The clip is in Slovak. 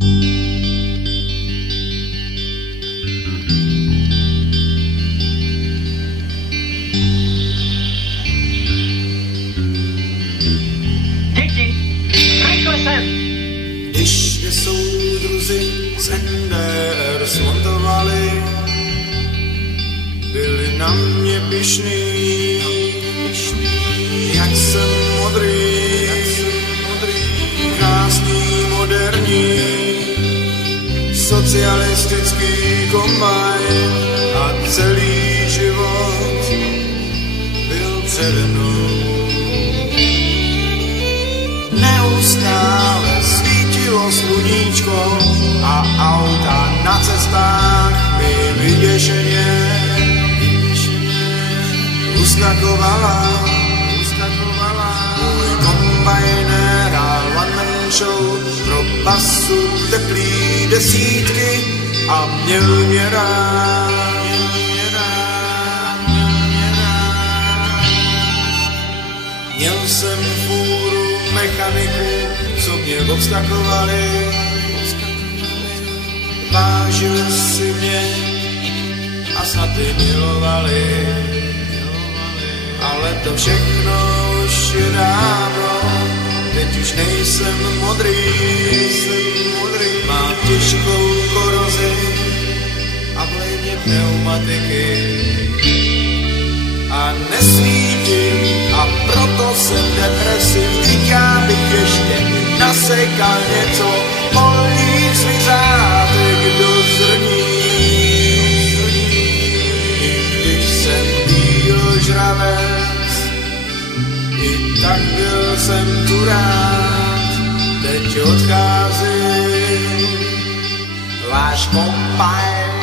Děti, rychle sem! Když mě soudruzi z NDR smontovali, byli na mě pyšný, jak jsem modrý, krásný, moderní, socialistický kombajn a celý život byl přede mnou. Neustále svítilo sluníčko a auta na cestách mi vyděšeně uskakovala. Můj kombajner a one-man show pro basu teplý desítky a měl mě rád. Měl jsem fůru mechaniků, co mě obskakovali, vážili si mě a snad i milovali, ale to všechno už je dávno, teď už nejsem modrý, mám těžkou korozi a v léně pneumatiky a nesvítím a proto jsem depresiv, teď já bych ještě nasekal něco polních zvířátek do zrní. I když jsem bíložravec, i tak byl jsem tu rád, teď odcházím, váš kombajn